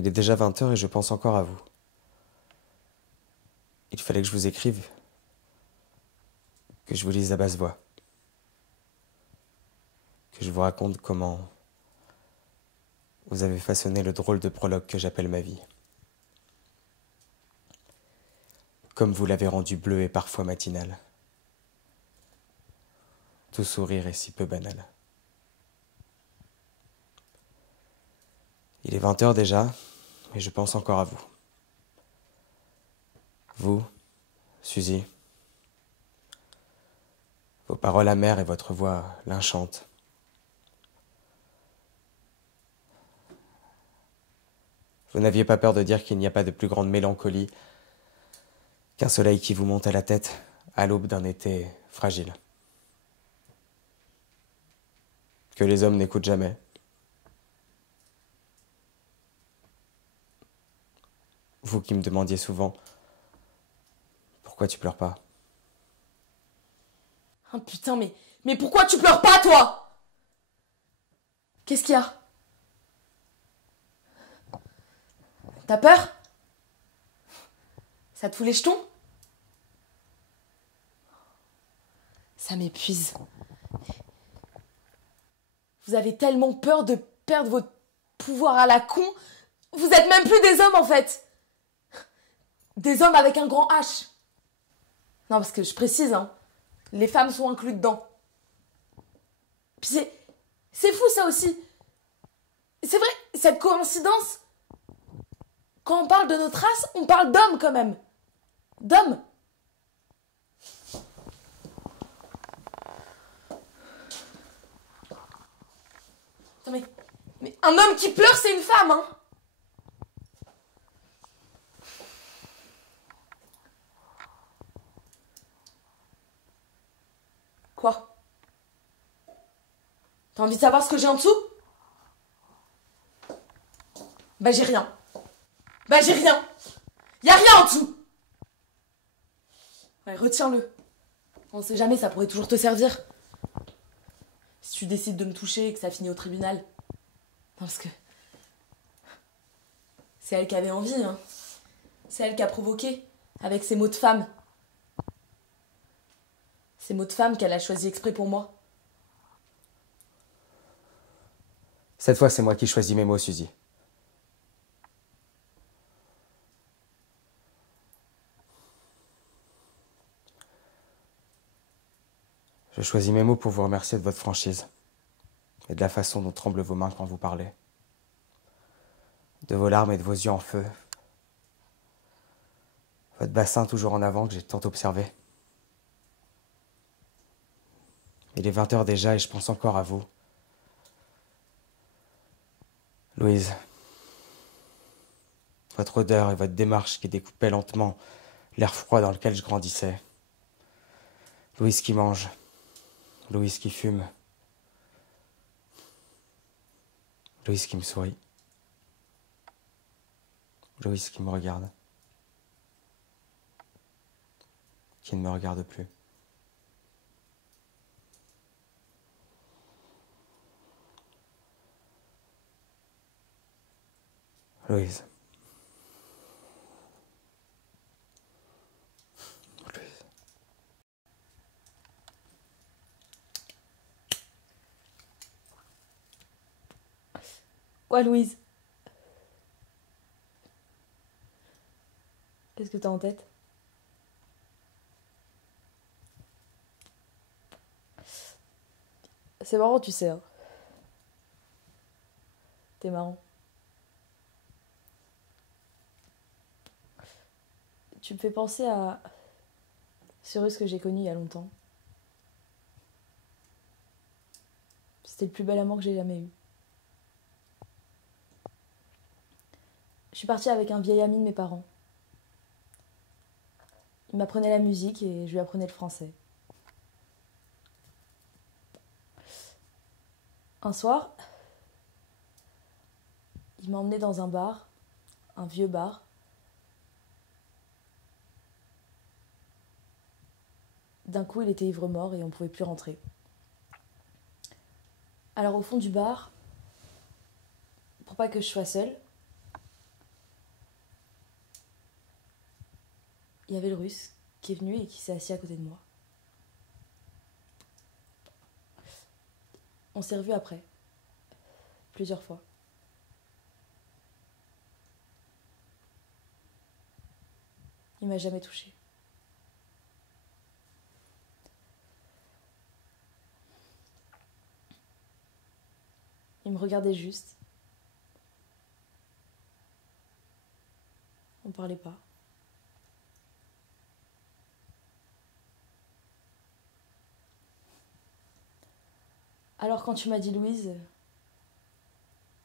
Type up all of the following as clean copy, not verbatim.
Il est déjà 20 heures et je pense encore à vous. Il fallait que je vous écrive, que je vous lise à basse voix, que je vous raconte comment vous avez façonné le drôle de prologue que j'appelle ma vie. Comme vous l'avez rendu bleu et parfois matinal. Tout sourire est si peu banal. Il est 20 heures déjà, et je pense encore à vous. Vous, Suzy, vos paroles amères et votre voix l'inchante. Vous n'aviez pas peur de dire qu'il n'y a pas de plus grande mélancolie qu'un soleil qui vous monte à la tête à l'aube d'un été fragile. Que les hommes n'écoutent jamais. Vous qui me demandiez souvent pourquoi tu pleures pas. Oh putain, mais pourquoi tu pleures pas, toi? Qu'est-ce qu'il y a? T'as peur? Ça te fout les jetons? Ça m'épuise. Vous avez tellement peur de perdre votre pouvoir à la con. Vous êtes même plus des hommes, en fait. Des hommes avec un grand H. Non, parce que je précise, hein, les femmes sont incluses dedans. Puis c'est fou, ça aussi. C'est vrai, cette coïncidence, quand on parle de notre race, on parle d'hommes quand même. D'hommes. Non mais un homme qui pleure, c'est une femme, hein. Quoi? T'as envie de savoir ce que j'ai en dessous? Bah j'ai rien. Bah j'ai rien. Y a rien en dessous. Ouais, retiens-le. On sait jamais, ça pourrait toujours te servir. Si tu décides de me toucher et que ça finit au tribunal. Non, parce que... c'est elle qui avait envie, hein. C'est elle qui a provoqué, avec ses mots de femme. Ces mots de femme qu'elle a choisi exprès pour moi. Cette fois, c'est moi qui choisis mes mots, Suzy. Je choisis mes mots pour vous remercier de votre franchise et de la façon dont tremblent vos mains quand vous parlez. De vos larmes et de vos yeux en feu. Votre bassin toujours en avant que j'ai tant observé. Il est 20 heures déjà et je pense encore à vous. Louise, votre odeur et votre démarche qui découpait lentement l'air froid dans lequel je grandissais. Louise qui mange. Louise qui fume. Louise qui me sourit. Louise qui me regarde. Qui ne me regarde plus. Louise. Louise. Ouais, Louise. Qu'est-ce que t'as en tête? C'est marrant, tu sais, hein. T'es marrant. Tu me fais penser à Cyrus que j'ai connu il y a longtemps. C'était le plus bel amant que j'ai jamais eu. Je suis partie avec un vieil ami de mes parents. Il m'apprenait la musique et je lui apprenais le français. Un soir, il m'a emmenée dans un bar, un vieux bar. D'un coup, il était ivre-mort et on ne pouvait plus rentrer. Alors au fond du bar, pour pas que je sois seule, il y avait le Russe qui est venu et qui s'est assis à côté de moi. On s'est revus après, plusieurs fois. Il m'a jamais touchée. Il me regardait juste. On parlait pas. Alors quand tu m'as dit Louise,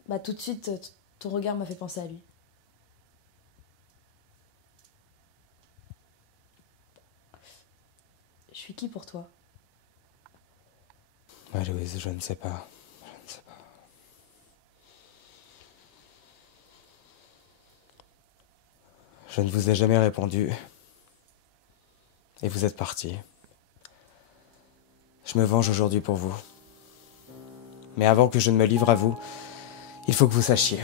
bah tout de suite, ton regard m'a fait penser à lui. Je suis qui pour toi? Ouais, Louise, je ne sais pas. Je ne sais pas. Je ne vous ai jamais répondu. Et vous êtes parti. Je me venge aujourd'hui pour vous. Mais avant que je ne me livre à vous, il faut que vous sachiez.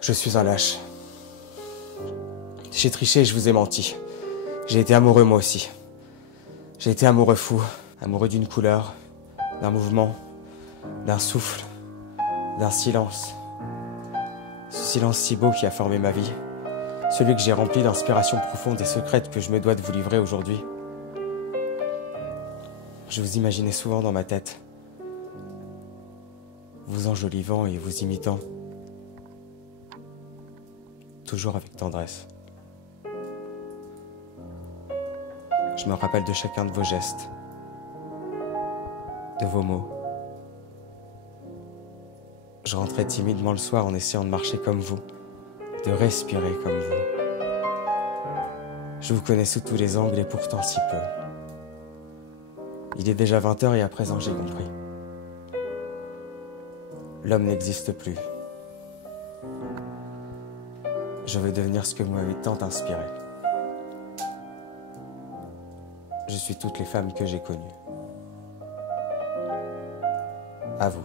Je suis un lâche. J'ai triché et je vous ai menti. J'ai été amoureux moi aussi. J'ai été amoureux fou. Amoureux d'une couleur, d'un mouvement, d'un souffle, d'un silence. Ce silence si beau qui a formé ma vie. Celui que j'ai rempli d'inspirations profondes et secrètes que je me dois de vous livrer aujourd'hui. Je vous imaginais souvent dans ma tête, vous enjolivant et vous imitant, toujours avec tendresse. Je me rappelle de chacun de vos gestes, de vos mots. Je rentrais timidement le soir en essayant de marcher comme vous, de respirer comme vous. Je vous connais sous tous les angles et pourtant si peu. Il est déjà 20h et à présent j'ai compris. L'homme n'existe plus. Je veux devenir ce que vous m'avez tant inspiré. Je suis toutes les femmes que j'ai connues. À vous.